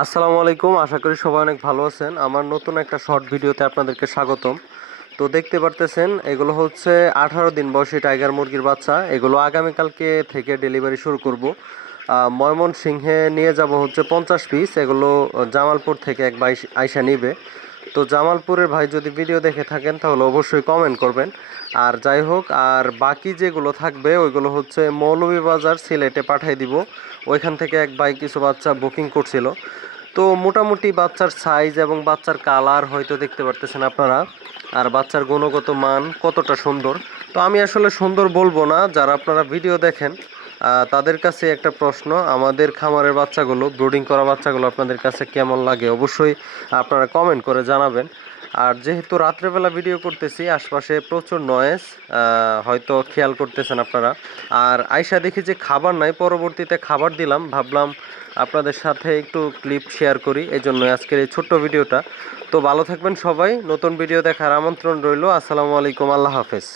আসসালামু আলাইকুম। আশা করি সবাই অনেক ভালো আছেন। আমার নতুন একটা শর্ট ভিডিওতে আপনাদেরকে স্বাগতম। তো দেখতে পারতেছেন এগুলো হচ্ছে 18 দিন বয়সী টাইগার মুরগির বাচ্চা। এগুলো আগামীকালকে থেকে ডেলিভারি শুরু করব। ময়মনসিংহে নিয়ে যাব হচ্ছে 50 পিস। এগুলো জামালপুর থেকে এক ভাই আইসা নিবে। তো জামালপুরের ভাই যদি ভিডিও দেখে থাকেন তাহলে অবশ্যই কমেন্ট করবেন। আর যাই হোক, আর বাকি যেগুলো থাকবে ওইগুলো হচ্ছে মৌলভীবাজার সিলেটে পাঠিয়ে দিব। ওইখান থেকে এক ভাই কিছু বাচ্চা বুকিং করছিল। তো মোটামুটি বাচ্চার সাইজ এবং বাচ্চার কালার হয়তো দেখতে পারতেছেন আপনারা, আর বাচ্চার গুণগত মান কতটা সুন্দর। তো আমি আসলে সুন্দর বলবো না, যারা আপনারা ভিডিও দেখেন তাদের কাছে একটা প্রশ্ন, আমাদের খামারের বাচ্চাগুলো, ব্রুডিং করা বাচ্চাগুলো আপনাদের কাছে কেমন লাগে অবশ্যই আপনারা কমেন্ট করে জানাবেন। আর যেহেতু রাত্রেবেলা ভিডিও করতেছি, আশপাশে প্রচুর নয়েজ, হয়তো খেয়াল করতেছেন আপনারা। আর আয়শা দেখি যে খাবার নাই, পরবর্তীতে খাবার দিলাম, ভাবলাম আপনাদের সাথে একটু ক্লিপ শেয়ার করি, এই জন্য আজকের এই ছোট্ট ভিডিওটা। তো ভালো থাকবেন সবাই, নতুন ভিডিও দেখার আমন্ত্রণ রইল। আসসালামু আলাইকুম, আল্লাহ হাফেজ।